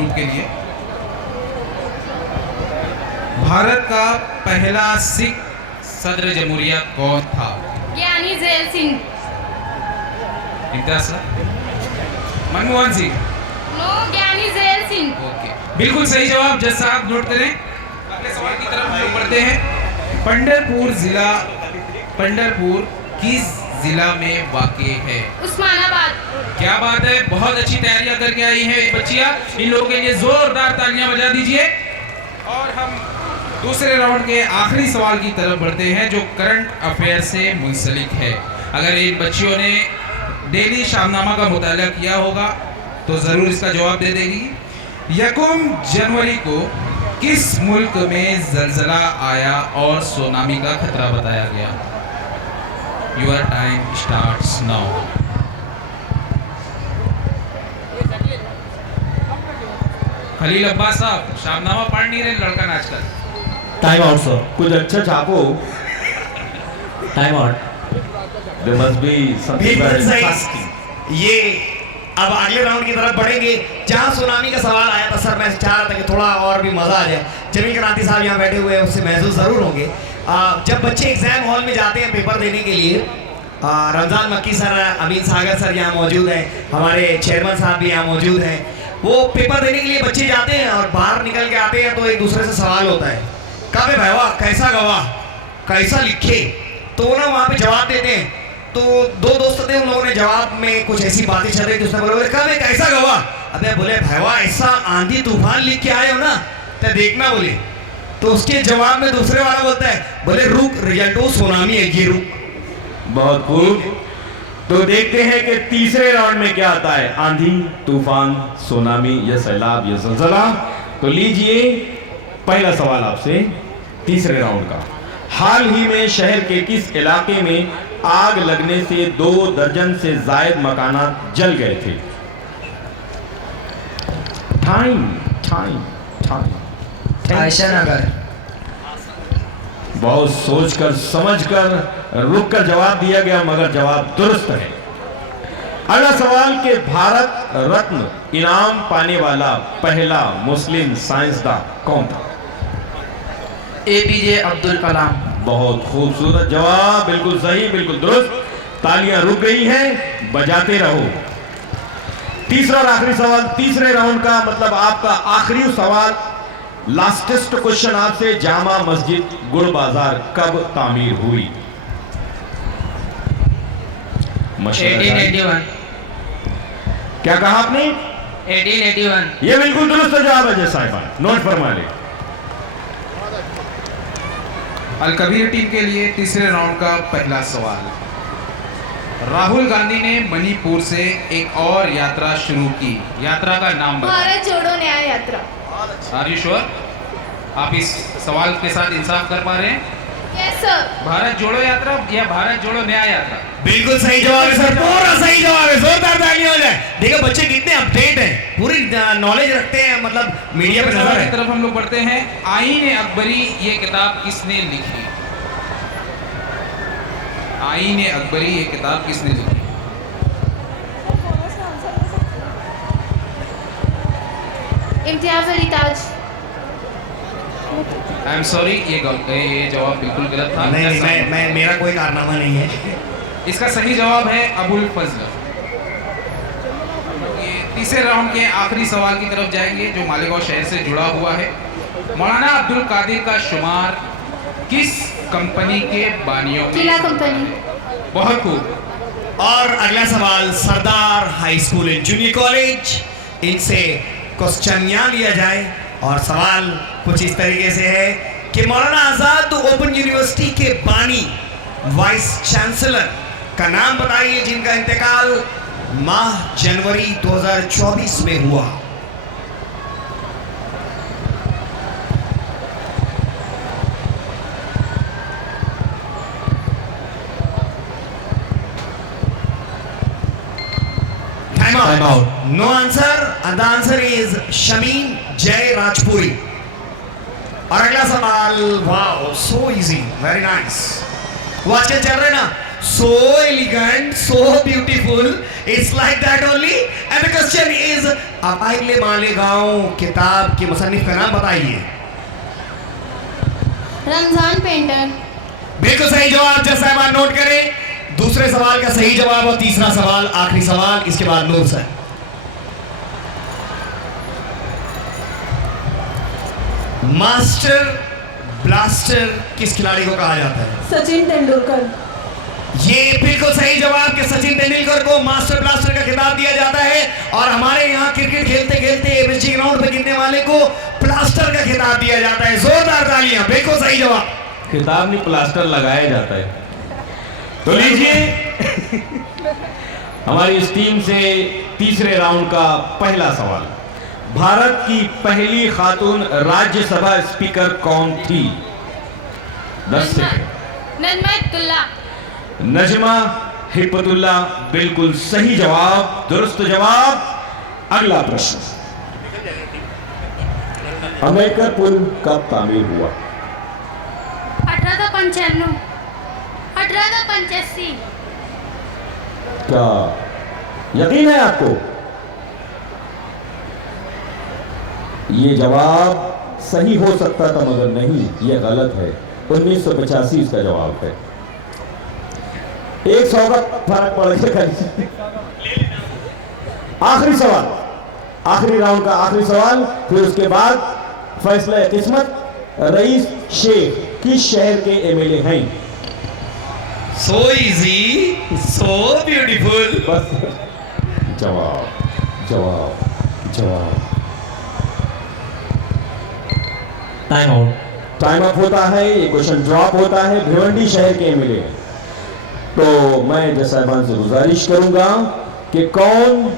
Group के लिए। भारत का पहला सिख सदर जमहूरिया कौन था? Giani Zail Singh. Imtiaz sir? Manmohan Singh? No, Giani Zail Singh. Okay, बिल्कुल सही जवाब। जज साहब नोट करें। अगले सवाल की तरफ हम लोग बढ़ते हैं। पंढरपुर किस जिला में वाक़ है? उस्मानाबाद। क्या बात है, बहुत अच्छी तैयारियां करके आई हैं बच्चियां। इन लोगों के लिए जोरदार तालियां बजा दीजिए। और हम दूसरे राउंड के आखिरी सवाल की तरफ बढ़ते हैं जो करंट अफेयर से मुंसलिक है। अगर इन बच्चियों ने डेली शामनामा का मुताला किया होगा तो ज़रूर इसका जवाब दे देगी। 1 जनवरी को किस मुल्क में जलजला आया और सुनामी का खतरा बताया गया? Your time starts now. Khalil Abbas साहब, शामनामा पढ़ नहीं रहे लड़का आजकल। टाइम आउट सर, कुछ अच्छा छापो। Time out. There must be something very interesting. ये अब अगले राउंड की तरफ बढ़ेंगे जहां सुनामी का सवाल आया था सर, मैं चाह रहा था कि थोड़ा और भी मजा आ जाए। जमील क्रांति साहब यहाँ बैठे हुए हैं, उससे महसूस जरूर होंगे। जब बच्चे एग्जाम हॉल में जाते हैं पेपर देने के लिए, रमजान मक्की सर, अमीन सागर सर यहाँ मौजूद हैं, हमारे चेयरमैन साहब भी यहाँ मौजूद हैं। वो पेपर देने के लिए बच्चे जाते हैं और बाहर निकल के आते हैं तो एक दूसरे से सवाल होता है, काबे भाईवा कैसा गवा, कैसा लिखे, तो वो ना वहाँ पे जवाब देते हैं। तो दो दोस्त थे, उन लोगों ने जवाब में कुछ ऐसी बातें चल रही थी, उसने बोले काबे कैसा गवा। अबे बोले भाईवा ऐसा आंधी तूफान लिख के आए हो ना, तो देखना बोले। तो उसके जवाब में दूसरे वाला बोलता है, बोले रुक रिजल्टो सुनामी है ये रुक। बहुत खूब। तो देखते हैं कि तीसरे राउंड में क्या आता है, आंधी तूफान सुनामी या सैलाब या जलजला। तो लीजिए पहला सवाल आपसे तीसरे राउंड का। हाल ही में शहर के किस इलाके में आग लगने से 2 दर्जन से जायद मकानात जल गए थे? Time time time. Ayesha Nagar. बहुत सोचकर समझकर रुककर जवाब दिया गया, मगर जवाब दुरुस्त है। अगला सवाल के भारत रत्न इनाम पाने वाला पहला मुस्लिम साइंसदान कौन था? APJ अब्दुल कलाम। बहुत खूबसूरत जवाब, बिल्कुल सही, बिल्कुल दुरुस्त। तालियां रुक गई हैं, बजाते रहो। तीसरा और आखिरी सवाल तीसरे राउंड का, मतलब आपका आखिरी सवाल, लास्टेस्ट क्वेश्चन आपसे। जामा मस्जिद गुड़ बाजार कब तामीर हुई? 1881। क्या कहा आपने? 1881। ये बिल्कुल दुरुस्त जवाब है जय साहिबा, नोट फरमा ले। अल कबीर टीम के लिए तीसरे राउंड का पहला सवाल। राहुल गांधी ने मणिपुर से एक और यात्रा शुरू की, यात्रा का नाम बताएं। Bharat Jodo Nyay Yatra. Are you sure? आप इस सवाल के साथ इंसाफ कर पा रहे हैं? Yes sir. भारत जोड़ो यात्रा या भारत जोड़ो न्याय यात्रा? बिल्कुल सही जवाब है सर, पूरा सही जवाब है। जोरदार तालियां हो जाए। देखो बच्चे कितने अपडेट हैं, पूरी नॉलेज रखते हैं, मतलब मीडिया पे नजर है। की तरफ हम लोग बढ़ते हैं। आईन अकबरी ये किताब किसने लिखी? आईन अकबरी ये किताब किसने लिखी? इम्तियाज अली ताज। आई एम सॉरी, ये जवाब बिल्कुल गलत था। नहीं, मैं मेरा कोई कारनामा नहीं है। इसका सही जवाब है अबुल फजल। ये तीसरे राउंड के आखिरी सवाल की तरफ जाएंगे जो मालेगांव शहर से जुड़ा हुआ है। मौलाना अब्दुल कादिर का शुमार किस कंपनी के बानियों में? किला कंपनी। बहुत खूब। और अगला सवाल Sardar high school and junior college, इनसे क्वेश्चन यहाँ लिया जाए। और सवाल कुछ इस तरीके से है कि मौलाना आजाद ओपन यूनिवर्सिटी के बानी वाइस चांसलर का नाम बताइए जिनका इंतकाल माह जनवरी 2024 में हुआ। Time out. No answer. And the answer is Shameen Jay Rajpuri. और अगला सवाल, wow so easy, very nice. वो आजकल चल रहे ना so elegant, so beautiful. It's like that only. And the question is, आप अगले मालेगांव किताब के मुसन्निफ का नाम बताइए. रमजान पेंटर। बिल्कुल सही जवाब. जज साहबान नोट करें. दूसरे सवाल का सही जवाब और तीसरा सवाल, आखिरी सवाल, इसके बाद नूर सर. मास्टर ब्लास्टर किस खिलाड़ी को कहा जाता है? सचिन तेंदुलकर। ये बिल्कुल सही जवाब कि सचिन तेंदुलकर को मास्टर ब्लास्टर का खिताब दिया जाता है. और हमारे यहाँ क्रिकेट खेलते खेलते एमएसजी ग्राउंड पे गिरने वाले को प्लास्टर का खिताब दिया जाता है. जोरदार तालियां. बिल्कुल सही जवाब. खिताब नहीं, प्लास्टर लगाया जाता है. तो लीजिए हमारी इस टीम से तीसरे राउंड का पहला सवाल. भारत की पहली खातून राज्यसभा स्पीकर कौन थी? 10 सेकंड. नजमा हिप्पतुल्ला. बिल्कुल सही जवाब, दुरुस्त जवाब. अगला प्रश्न. अम्बेडकर पुल कब तामीर हुआ? 1895। 1885। क्या यकीन है आपको? ये जवाब सही हो सकता था मगर नहीं, ये गलत है. 1985 इसका जवाब है. 100 का फर्क पड़ गया. आखिरी सवाल, आखिरी राउंड का आखिरी सवाल, फिर उसके बाद फैसला किस्मत. रईस शेख किस शहर के एमएलए हैं? So easy, so beautiful. बस जवाब जवाब जवाब. Time out. टाइम अप होता है, ये क्वेश्चन ड्रॉप होता है. भिवंडी शहर के एमएलए. तो मैं जज साहिबान से गुजारिश करूंगा कि कौन